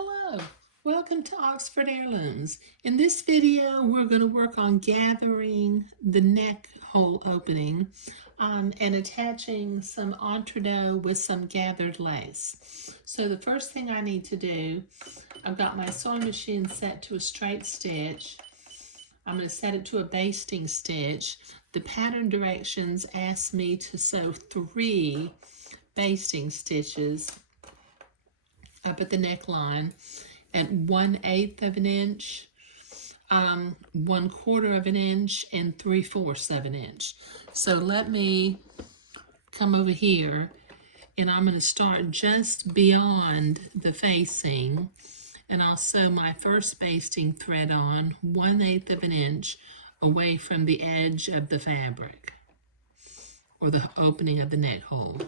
Hello, welcome to Oxford Heirlooms. In this video, we're going to work on gathering the neck hole opening and attaching some entredeaux with some gathered lace. So the first thing I need to do, I've got my sewing machine set to a straight stitch. I'm going to set it to a basting stitch. The pattern directions ask me to sew 3 basting stitches up at the neckline at 1/8 of an inch, 1/4 of an inch, and 3/4 of an inch. So let me come over here and I'm going to start just beyond the facing, and I'll sew my first basting thread on 1/8 of an inch away from the edge of the fabric or the opening of the neck hole.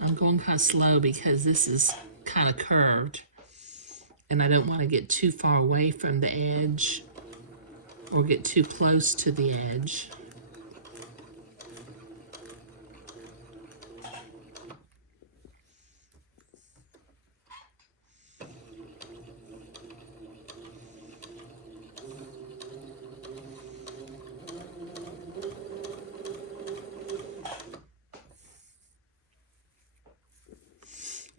I'm going kind of slow because this is kind of curved and I don't want to get too far away from the edge or get too close to the edge.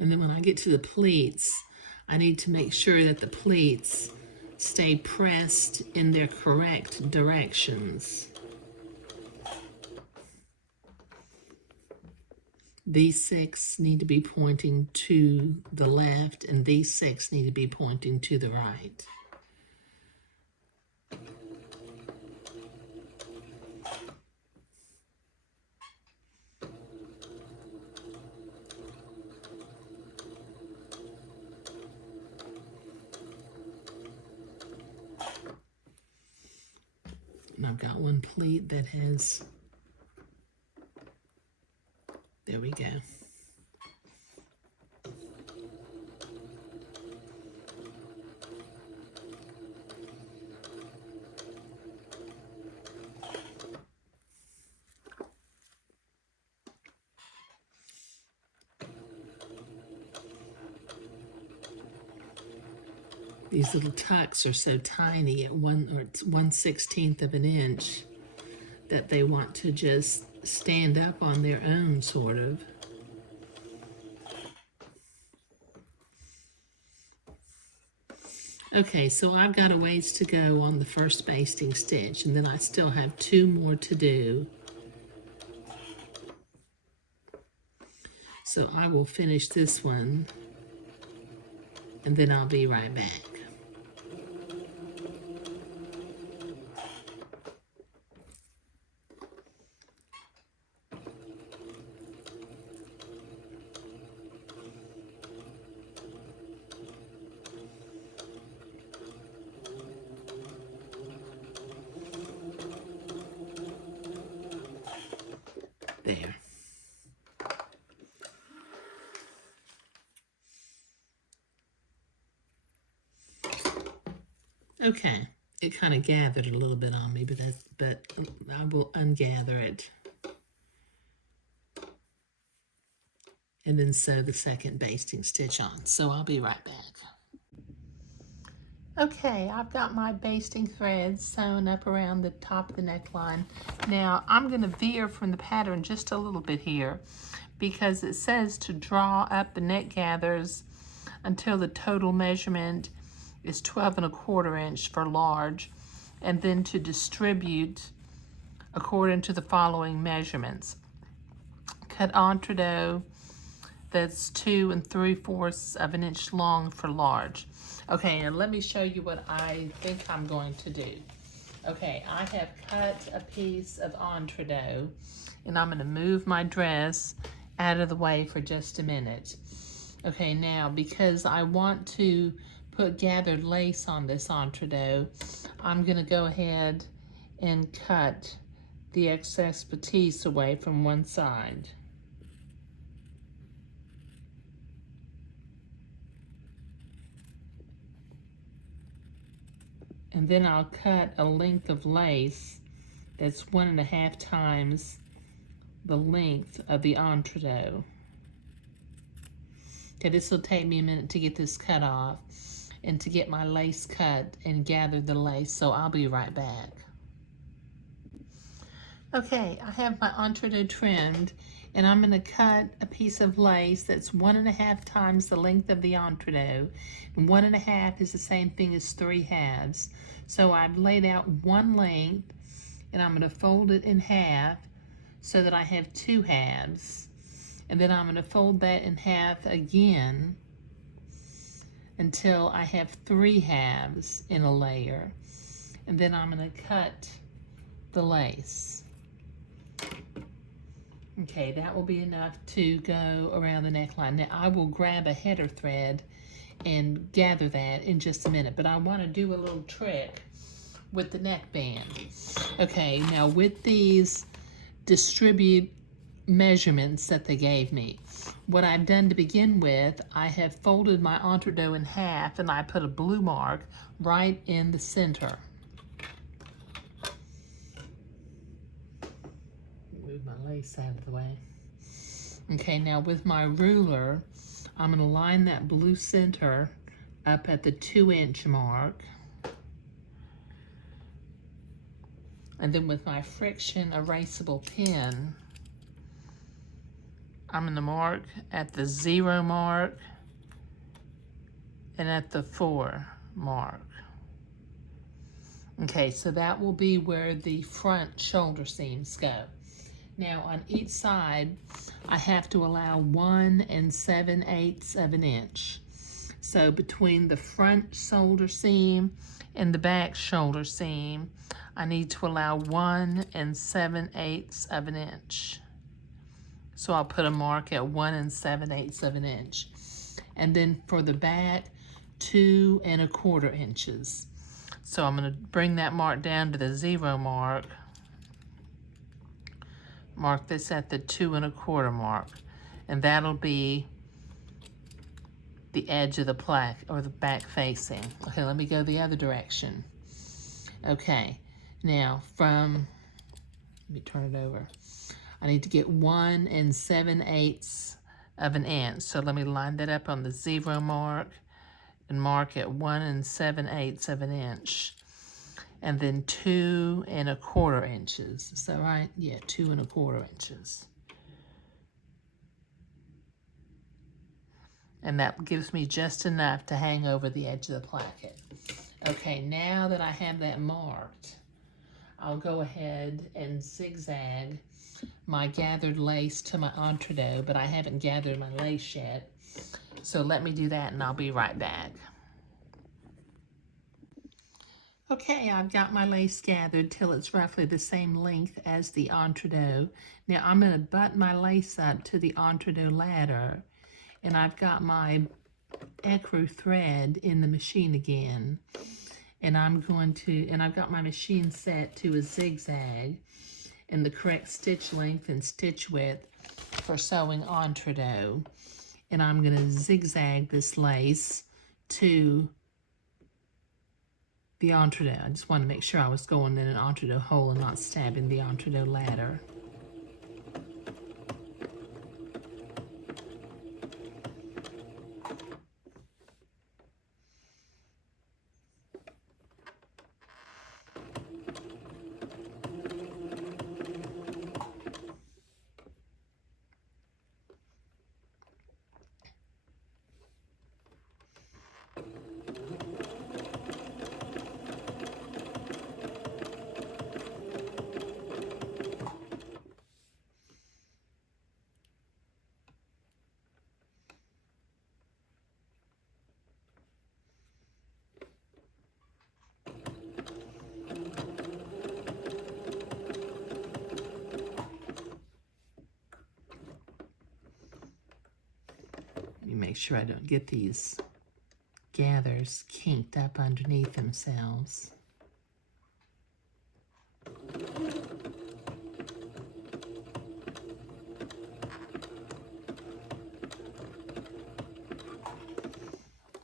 And then when I get to the pleats, I need to make sure that the pleats stay pressed in their correct directions. These 6 need to be pointing to the left, and these 6 need to be pointing to the right. And I've got one pleat that has, there we go. These little tucks are so tiny at 1/16 of an inch that they want to just stand up on their own, sort of. Okay, so I've got a ways to go on the first basting stitch, and then I still have 2 more to do. So I will finish this one, and then I'll be right back. There. Okay, it kind of gathered a little bit on me, but I will ungather it. And then sew the second basting stitch on. So I'll be right back. Okay, I've got my basting threads sewn up around the top of the neckline. Now I'm going to veer from the pattern just a little bit here because it says to draw up the neck gathers until the total measurement is 12¼ inch for large, and then to distribute according to the following measurements. Cut entredeaux that's 2 3/4 of an inch long for large. Okay, and let me show you what I think I'm going to do. Okay, I have cut a piece of entredeaux, and I'm going to move my dress out of the way for just a minute. Okay, now because I want to put gathered lace on this entredeaux, I'm going to go ahead and cut the excess batiste away from one side. And then I'll cut a length of lace that's 1½ times the length of the entredeaux. Okay, this will take me a minute to get this cut off and to get my lace cut and gather the lace, so I'll be right back. Okay, I have my entree trimmed, and I'm going to cut a piece of lace that's 1.5 times the length of the entree, and 1.5 is the same thing as 3/2. So I've laid out one length, and I'm going to fold it in half so that I have 2 halves, and then I'm going to fold that in half again until I have 3 halves in a layer, and then I'm going to cut the lace. Okay, that will be enough to go around the neckline. Now I will grab a header thread and gather that in just a minute, but I want to do a little trick with the neckband. Okay, now with these distribute measurements that they gave me, what I've done to begin with, I have folded my entree in half and I put a blue mark right in the center. Move my lace out of the way. Okay, now with my ruler, I'm going to line that blue center up at the 2-inch mark. And then with my friction erasable pen, I'm going to mark at the 0 mark and at the 4 mark. Okay, so that will be where the front shoulder seams go. Now on each side, I have to allow 1 7/8 of an inch. So between the front shoulder seam and the back shoulder seam, I need to allow 1 7/8 of an inch. So I'll put a mark at 1 7/8 of an inch. And then for the back, 2 1/4 inches. So I'm going to bring that mark down to the 0 mark. Mark this at the 2 1/4 mark, and that'll be the edge of the plaque or the back facing. Okay, let me go the other direction. Okay, now let me turn it over. I need to get 1 7/8 of an inch. So let me line that up on the 0 mark and mark at 1 7/8 of an inch. And then 2 1/4 inches. Is that right? Yeah, 2 1/4 inches. And that gives me just enough to hang over the edge of the placket. Okay, now that I have that marked, I'll go ahead and zigzag my gathered lace to my entree, but I haven't gathered my lace yet. So let me do that and I'll be right back. Okay, I've got my lace gathered till it's roughly the same length as the entree. Now I'm going to button my lace up to the entree ladder, and I've got my ecru thread in the machine again, and I've got my machine set to a zigzag and the correct stitch length and stitch width for sewing entree, and I'm going to zigzag this lace to the entree. I just want to make sure I was going in an entree hole and not stabbing the entree ladder. Make sure I don't get these gathers kinked up underneath themselves.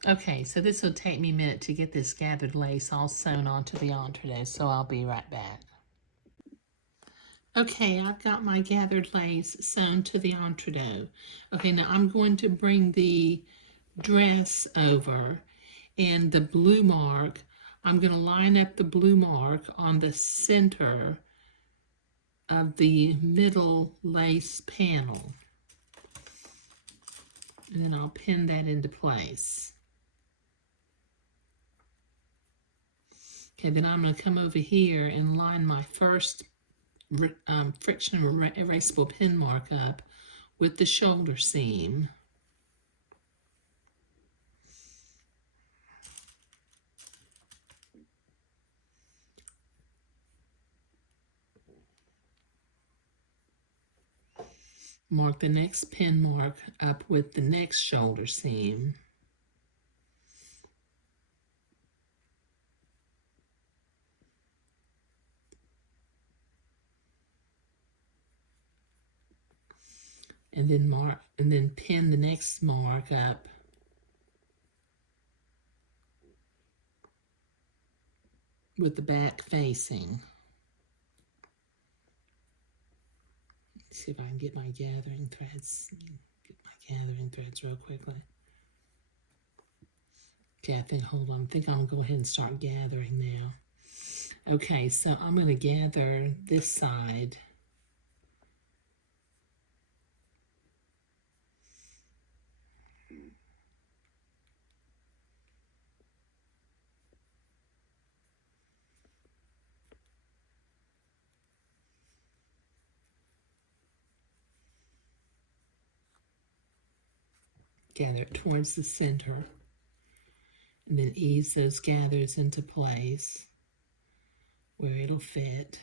Okay, so this will take me a minute to get this gathered lace all sewn onto the entree, so I'll be right back. Okay, I've got my gathered lace sewn to the entredot. Okay, now I'm going to bring the dress over, and the blue mark, I'm going to line up the blue mark on the center of the middle lace panel. And then I'll pin that into place. Okay, then I'm going to come over here and line my first friction erasable pin mark up with the shoulder seam. Mark the next pin mark up with the next shoulder seam. And then pin the next mark up with the back facing. Let's see if I can get my gathering threads. Real quickly. Okay, hold on. I think I'm gonna go ahead and start gathering now. Okay, so I'm gonna gather this side. Gather it towards the center, and then ease those gathers into place where it'll fit.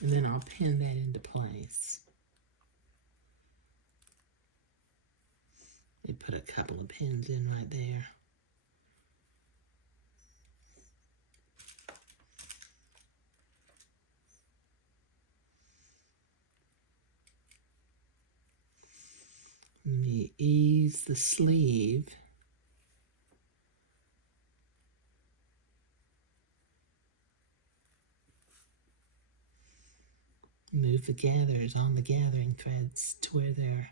And then I'll pin that into place. They put a couple of pins in right there. Let me ease the sleeve. Move the gathers on the gathering threads to where they're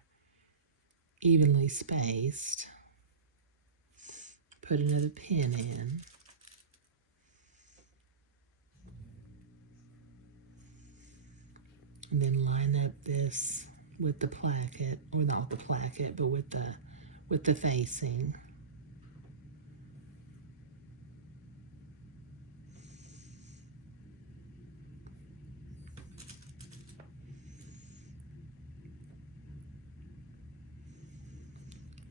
evenly spaced. Put another pin in. And then line up this with the placket, or not the placket, but with the facing.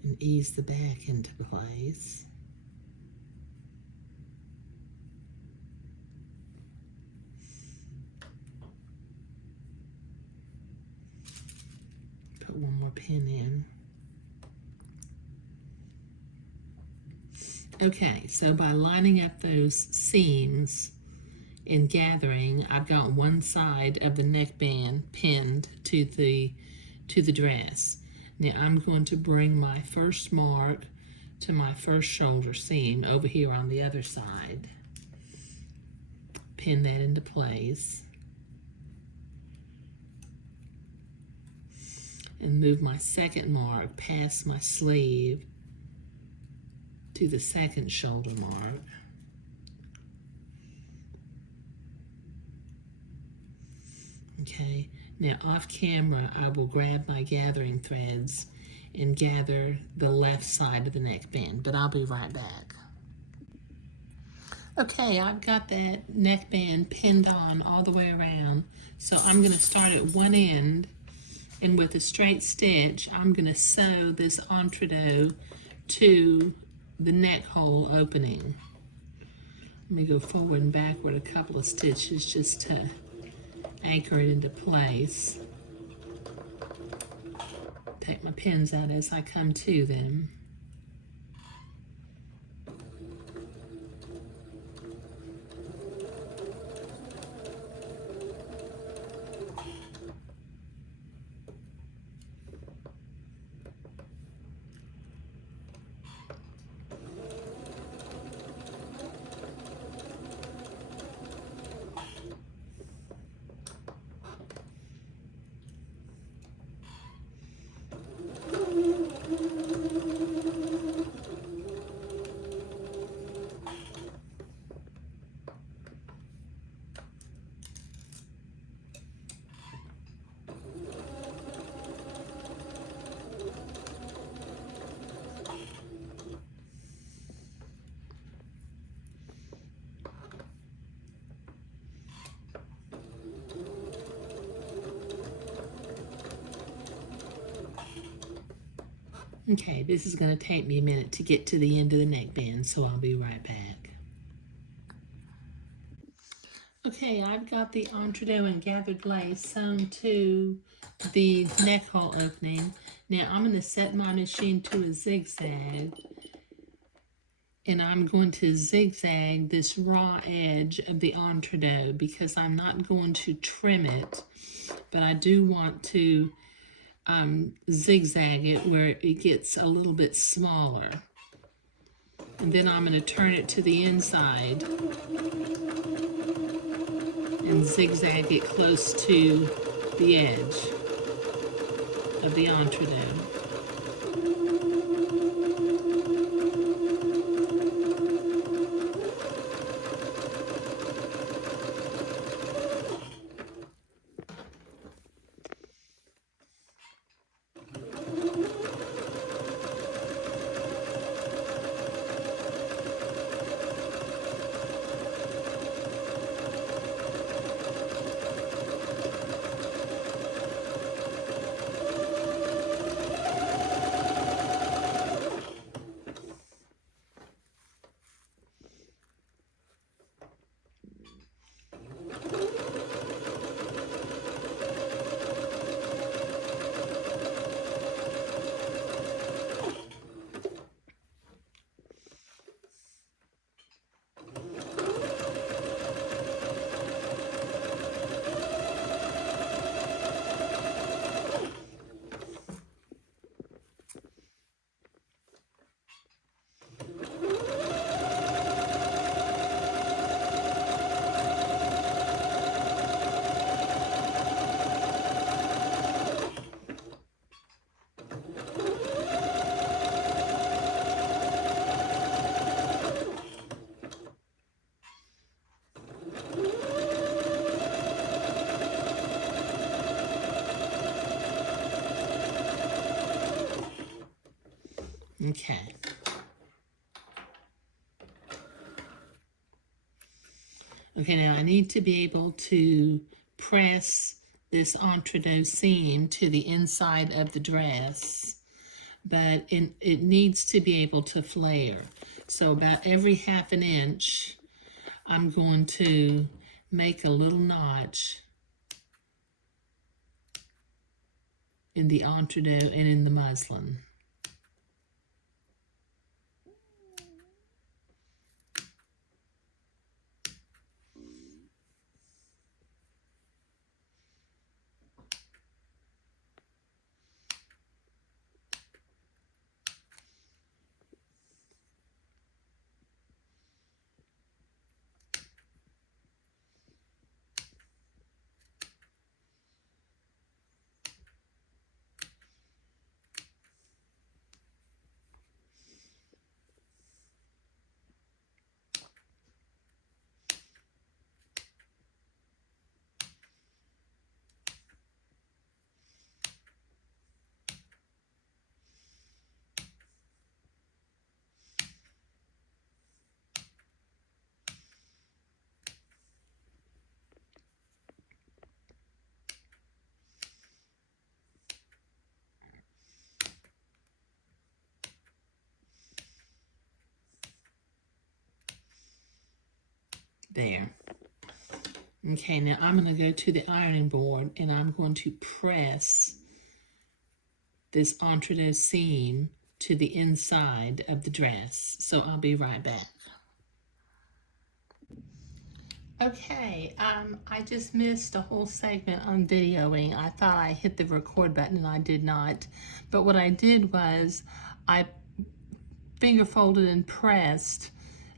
And ease the back into place. Put one more pin in. Okay, so by lining up those seams and gathering, I've got one side of the neckband pinned to the dress. Now I'm going to bring my first mark to my first shoulder seam over here on the other side. Pin that into place. And move my second mark past my sleeve to the second shoulder mark. Okay, now off camera, I will grab my gathering threads and gather the left side of the neckband, but I'll be right back. Okay, I've got that neckband pinned on all the way around, so I'm going to start at one end, and with a straight stitch, I'm going to sew this entredot to the neck hole opening. Let me go forward and backward a couple of stitches just to anchor it into place. take my pins out as I come to them. Okay, this is going to take me a minute to get to the end of the neckband, so I'll be right back. Okay, I've got the entredot and gathered lace sewn to the neck hole opening. Now I'm going to set my machine to a zigzag, and I'm going to zigzag this raw edge of the entredot because I'm not going to trim it, but I do want to zigzag it where it gets a little bit smaller. And then I'm going to turn it to the inside and zigzag it close to the edge of the entredot. Okay. Okay, now I need to be able to press this entredot seam to the inside of the dress, but it needs to be able to flare. So about every ½ inch, I'm going to make a little notch in the entredot and in the muslin. There. Okay, now I'm going to go to the ironing board and I'm going to press this entree seam to the inside of the dress. So I'll be right back. Okay, I just missed a whole segment on videoing. I thought I hit the record button and I did not. But what I did was I finger folded and pressed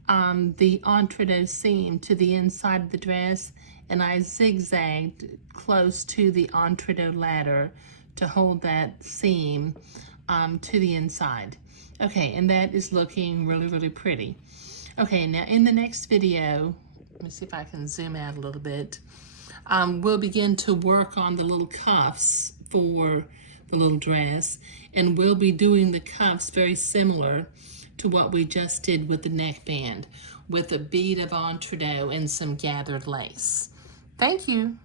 the entree seam to the inside of the dress, and I zigzagged close to the entree ladder to hold that seam to the inside. Okay, and that is looking really, really pretty. Okay, now in the next video, let me see if I can zoom out a little bit. We'll begin to work on the little cuffs for the little dress, and we'll be doing the cuffs very similar to what we just did with the neckband, with a bead of entree and some gathered lace. Thank you.